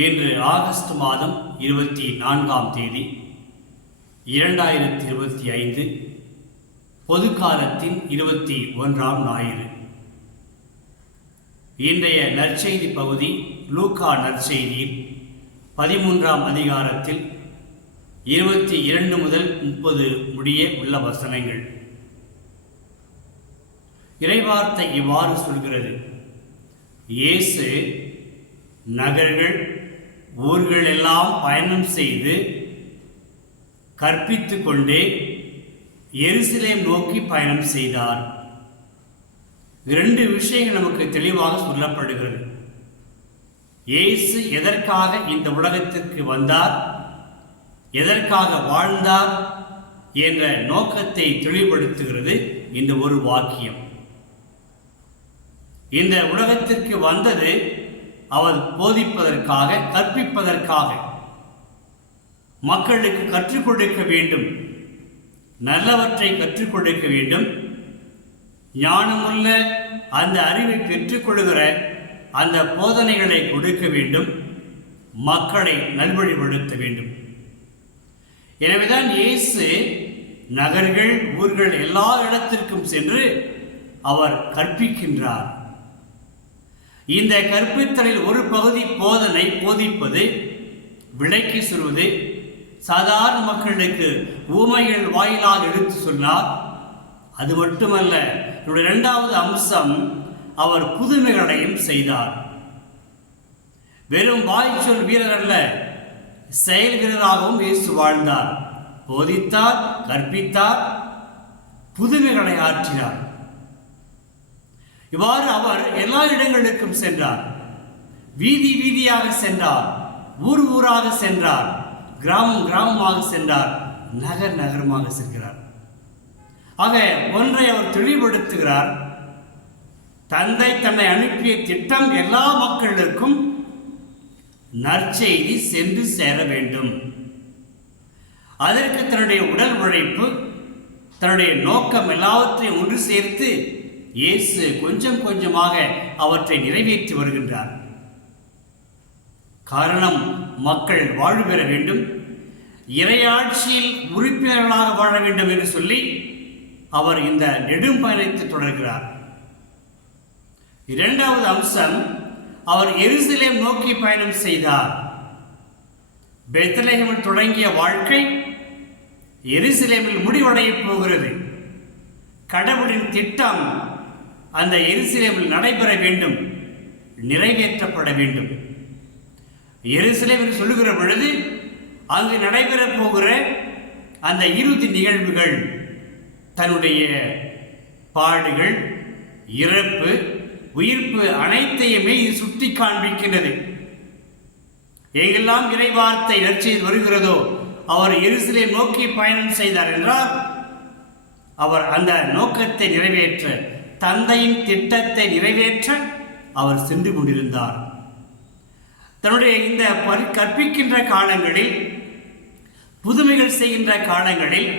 இன்று ஆகஸ்ட் மாதம் இருபத்தி நான்காம் தேதி இரண்டாயிரத்தி இருபத்தி ஐந்து பொதுக்காலத்தின் இருபத்தி ஒன்றாம் ஞாயிறு. இன்றைய நற்செய்தி பகுதி லூக்கா நற்செய்தியில் பதிமூன்றாம் அதிகாரத்தில் இருபத்தி இரண்டு முதல் முப்பது முடிய உள்ள வசனங்கள். இறைவார்த்தை இவ்வாறு சொல்கிறது. இயேசு நகர்கள் ஊர்கள் எல்லாம் பயணம் செய்து கற்பித்து கொண்டே எருசலேம் நோக்கி பயணம் செய்தார். இரண்டு விஷயங்கள் நமக்கு தெளிவாக சொல்லப்படுகிறது. இயேசு எதற்காக இந்த உலகத்திற்கு வந்தார்? எதற்காக வாழ்ந்தார்? என்ற நோக்கத்தை தெளிவுபடுத்துகிறது இந்த ஒரு வாக்கியம். இந்த உலகத்திற்கு வந்தது அவர் போதிப்பதற்காக கற்பிப்பதற்காக. மக்களுக்கு கற்றுக் கொடுக்க வேண்டும். நல்லவற்றை கற்றுக் கொடுக்க வேண்டும். ஞானமுள்ள அந்த அறிவை பெற்றுக்கொள்கிற அந்த போதனைகளை கொடுக்க வேண்டும். மக்களை நல்வழிப்படுத்த வேண்டும். எனவேதான் இயேசு நகர்கள் ஊர்கள் எல்லா இடத்திற்கும் சென்று அவர் கற்பிக்கின்றார். இந்த கற்பித்தலில் ஒரு பகுதி போதனை போதிப்பது விளக்கி சொல்வது சாதாரண மக்களுக்கு ஊமைகள் வாயிலாக எடுத்து சொன்னார் அது மட்டுமல்ல என்னுடைய இரண்டாவது அம்சம் அவர் புதுமைகளையும் செய்தார். வெறும் வாய்ச்சொல் வீரர் அல்ல செயல் வீரராகவும் இயேசு வாழ்ந்தார். போதித்தார் கற்பித்தார் புதுமைகளை ஆற்றினார். இவ்வாறு அவர் எல்லா இடங்களுக்கும் சென்றார். வீதி வீதியாக சென்றார். ஊர் ஊராக சென்றார். கிராமம் கிராமமாக சென்றார். நகர் நகரமாக செல்கிறார். ஆக ஒன்றை அவர் தெளிவுபடுத்துகிறார். தந்தை தன்னை அனுப்பிய திட்டம் எல்லா மக்களுக்கும் நற்செய்தி சென்று சேர வேண்டும். அதற்கு தன்னுடைய உடல் உழைப்பு தன்னுடைய நோக்கம் எல்லாவற்றையும் ஒன்று சேர்த்து இயேசு கொஞ்சம் கொஞ்சமாக அவற்றை நிறைவேற்றி வருகின்றார். காரணம் மக்கள் வாழ்வு பெற வேண்டும். இறையாட்சியில் உறுப்பினர்களாக வாழ வேண்டும் என்று சொல்லி அவர் இந்த நெடும் பயணத்தை தொடர்கிறார். இரண்டாவது அம்சம் அவர் எருசலேம் நோக்கி பயணம் செய்தார். பெத்தலேகமில் தொடங்கிய வாழ்க்கை எருசலேமில் முடிவடையப் போகிறது. கடவுளின் திட்டம் அந்த எருசலேமில் நடைபெற வேண்டும் நிறைவேற்றப்பட வேண்டும். எருசலேமில் சொல்லுகிற பொழுது அங்கு நடைபெறப் போகிற அந்த இறுதி நிகழ்வுகள் தன்னுடைய பாடுகள் இறப்பு உயிர்ப்பு அனைத்தையுமே இது சுட்டி காண்பிக்கின்றது. எங்கெல்லாம் இறைவார்த்தை நற்செய்து வருகிறதோ அவர் எருசலேம் நோக்கி பயணம் செய்தார் என்றால் அவர் அந்த நோக்கத்தை நிறைவேற்ற தந்தையின் திட்டத்தை நிறைவேற்ற அவர் சென்று கொண்டிருந்தார். தன்னுடைய இந்த பரி கற்பிக்கின்ற காலங்களில் புதுமைகள் செய்கின்ற காலங்களில்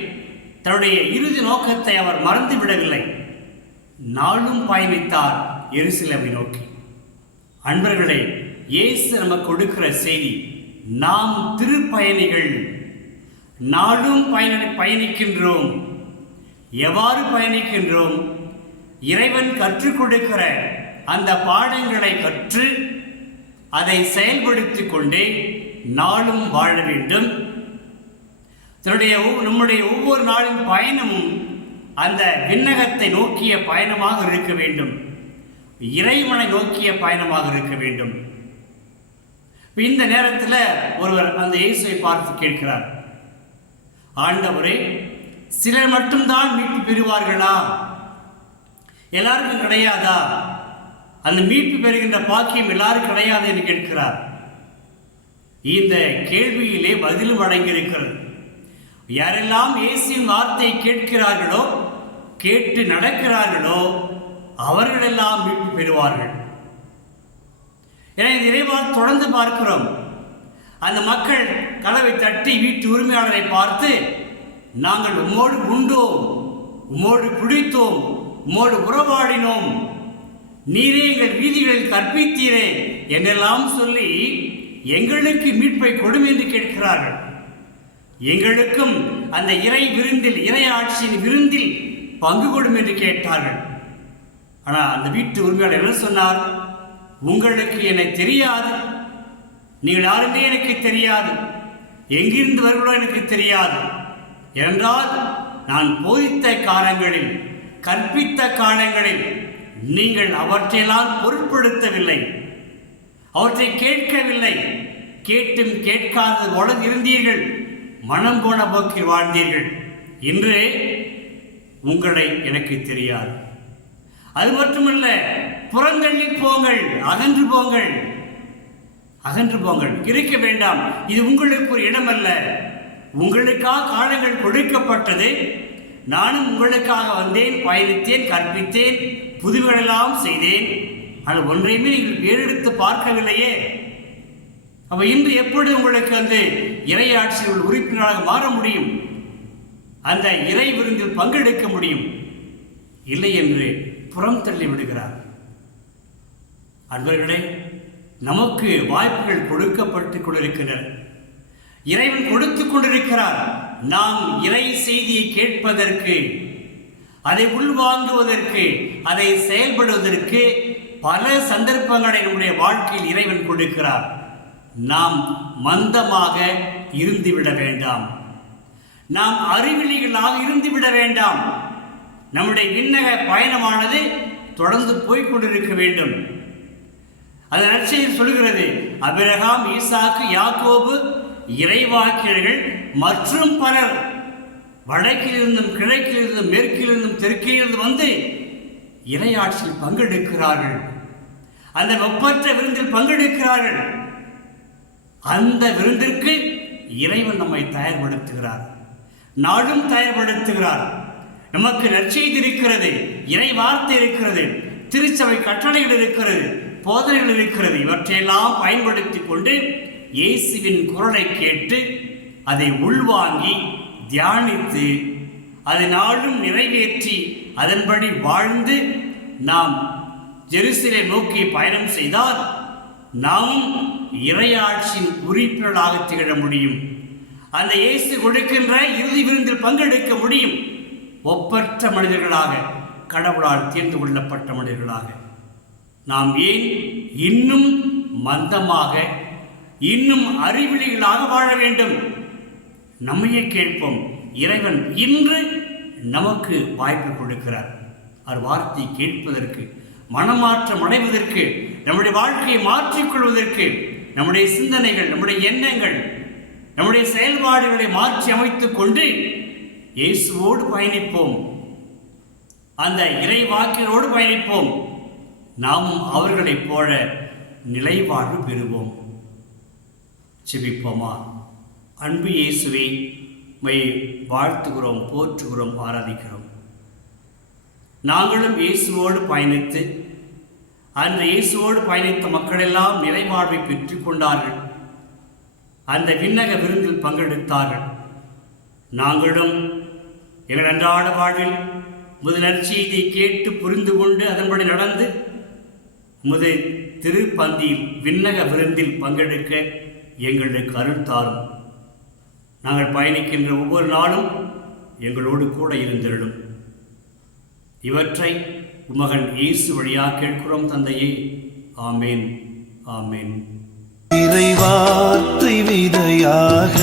தன்னுடைய இறுதி நோக்கத்தை அவர் மறந்துவிடவில்லை நாளும் பயணித்தார் எருசலேமை நோக்கி. அன்பர்களே இயேசு நமக்கு கொடுக்கிற செய்தி நாம் திருப்பயணிகள். நாளும் பயண பயணிக்கின்றோம். எவ்வாறு பயணிக்கின்றோம்? இறைவன் கற்றுக் கொடுக்கிற அந்த பாடங்களை கற்று அதை செயல்படுத்திக் கொண்டே நாளும் வாழ வேண்டும். தன்னுடைய ஒவ்வொ- நம்முடைய ஒவ்வொரு நாளின் பயணமும் அந்த விண்ணகத்தை நோக்கிய பயணமாக இருக்க வேண்டும். இறைவனை நோக்கிய பயணமாக இருக்க வேண்டும். இந்த நேரத்தில் ஒருவர் அந்த இயேசுவை பார்த்து கேட்கிறார். ஆண்டவரே சிலர் மட்டும்தான் மீட்பு பெறுவார்களா? எல்லாருக்கும் கிடையாதா? அந்த மீட்பு பெறுகின்ற பாக்கியம் எல்லாரும் கிடையாது என்று கேட்கிறார். இந்த கேள்வியிலே பதிலும் அடங்கியிருக்கிறது. யாரெல்லாம் இயேசுவின் வார்த்தையை கேட்கிறார்களோ கேட்டு நடக்கிறார்களோ அவர்களெல்லாம் மீட்பு பெறுவார்கள். என இந்த தொடர்ந்து பார்க்கிறோம். அந்த மக்கள் கதவை தட்டி வீட்டு உரிமையாளரை பார்த்து நாங்கள் உம்மோடு உண்டோம் உம்மோடு குடித்தோம் உம்மோடு உறவாடினோம். நீரே எங்கள் வீதிகளில் கற்பித்தீரே என்றெல்லாம் சொல்லி எங்களுக்கு மீட்பை கொடும் என்று கேட்கிறார்கள். எங்களுக்கும் அந்த இறை விருந்தில் இறை ஆட்சியின் விருந்தில் பங்கு கொடும் என்று கேட்டார்கள். ஆனால் அந்த வீட்டு உரிமையாளர் என்ன சொன்னார்? உங்களுக்கு என்னை தெரியாது. நீங்கள் யாருமே எனக்கு தெரியாது. எங்கிருந்து வருகிறோ எனக்கு தெரியாது. என்றால் நான் போதித்த காலங்களில் கற்பித்த காலங்களில் நீங்கள் அவற்றையெல்லாம் பொருட்படுத்தவில்லை. அவற்றை கேட்கவில்லை. கேட்டும் கேட்காதது போல இருந்தீர்கள். மனம் போன போக்கில் வாழ்ந்தீர்கள். இன்று உங்களை எனக்கு தெரியாது. அது மட்டுமல்ல புறந்தள்ளி போங்கள் அகன்று போங்கள். அகன்று போங்கள். இருக்க வேண்டாம். இது உங்களுக்கு ஒரு இடமல்ல. உங்களுக்காக காலங்கள் கொடுக்கப்பட்டது நானும் உங்களுக்காக வந்தேன் பயணித்தேன் கற்பித்தேன் புதுவெல்லாம் செய்தேன். ஆனால் ஒன்றையுமே நீங்கள் வேறெடுத்து பார்க்கவில்லையே. அப்ப இன்று எப்படி உங்களுக்கு அந்த இறையாட்சியில் உறுப்பினராக மாற முடியும்? அந்த இறை விருந்தில் பங்கெடுக்க முடியும்? இல்லை என்று புறம் தள்ளி விடுகிறார். அன்பர்களே நமக்கு வாய்ப்புகள் கொடுக்கப்பட்டு கொண்டிருக்கின்றன. இறைவன் கொடுத்து கொண்டிருக்கிறார். நாம் இறை செய்தியை கேட்பதற்கு அதை உள்வாங்குவதற்கு அதை செயல்படுவதற்கு பல சந்தர்ப்பங்களை நம்முடைய வாழ்க்கையில் இறைவன் கொடுக்கிறார். நாம் மந்தமாக இருந்துவிட வேண்டாம். நாம் அறிவிலிகளாக இருந்துவிட வேண்டாம். நம்முடைய விண்ணக பயணமானது தொடர்ந்து போய்க் கொண்டிருக்க வேண்டும். அது நற்செய்தி சொல்கிறது அபிரகாம் ஈசாக்கு யாக்கோபு இறைவாக்கியர்கள் மற்றும் பலர் வடக்கிலிருந்தும் கிழக்கிலிருந்தும் மேற்கிலிருந்தும் தெற்கிலிருந்து வந்து இறையாட்சியில் பங்கெடுக்கிறார்கள். அந்த ஒப்பற்ற விருந்தில் பங்கெடுக்கிறார்கள். அந்த விருந்திற்கு இறைவன் நம்மை தயார்படுத்துகிறார். நாடும் தயார்படுத்துகிறார். நமக்கு நற்செய்தி இருக்கிறது இறை வார்த்தை இருக்கிறது திருச்சபை கட்டளைகள் இருக்கிறது போதனைகள் இருக்கிறது. இவற்றையெல்லாம் பயன்படுத்தி கொண்டு இயேசுவின் குரலை கேட்டு அதை உள்வாங்கி தியானித்து அதை நாளும் நிறைவேற்றி அதன்படி வாழ்ந்து நாம் ஜெருசலை நோக்கி பயணம் செய்தால் நாமும் இறையாட்சியின் உறுப்பினர்களாக திகழ முடியும். அந்த இயேசு கொடுக்கின்ற இறுதி விருந்தில் பங்கெடுக்க முடியும். ஒப்பற்ற மனிதர்களாக கடவுளால் தேர்ந்து கொள்ளப்பட்ட மனிதர்களாக. நாம் ஏன் இன்னும் மந்தமாக இன்னும் அறிவிலிகளாக வாழ வேண்டும்? நம்மையே கேட்போம். இறைவன் இன்று நமக்கு வாய்ப்பு கொடுக்கிறார். அவர் வார்த்தை கேட்பதற்கு மனமாற்றம் அடைவதற்கு நம்முடைய வாழ்க்கையை மாற்றிக்கொள்வதற்கு நம்முடைய சிந்தனைகள் நம்முடைய எண்ணங்கள் நம்முடைய செயல்பாடுகளை மாற்றி அமைத்துக் கொண்டு இயேசுவோடு பயணிப்போம். அந்த இறை வாக்கினோடு பயணிப்போம். நாமும் அவர்களைப் போல நிலைவாழ்வு பெறுவோம். செபிப்போமா அன்பு இயேசுவே மை வாழ்த்துகிறோம் போற்றுகிறோம் ஆராதிக்கிறோம். நாங்களும் இயேசுவோடு பயணித்து அந்த இயேசுவோடு பயணித்த மக்களெல்லாம் நிலைவாழ்வை பெற்று கொண்டார்கள். அந்த விண்ணக விருந்தில் பங்கெடுத்தார்கள். நாங்களும் எங்கள் அன்றாட வாழ்வில் முது நற்செய்தியை கேட்டு புரிந்து கொண்டு அதன்படி நடந்து முது திருப்பந்தியில் விண்ணக விருந்தில் பங்கெடுக்க எங்களுக்கு அருள் தாரும். நாங்கள் பயணிக்கின்ற ஒவ்வொரு நாளும் எங்களோடு கூட இருந்திருடும் இவற்றை உமகன் இயேசு வழியாக கேட்கிறோம் தந்தையே. ஆமேன். ஆமேன். இறைவார்த்தை விதையாக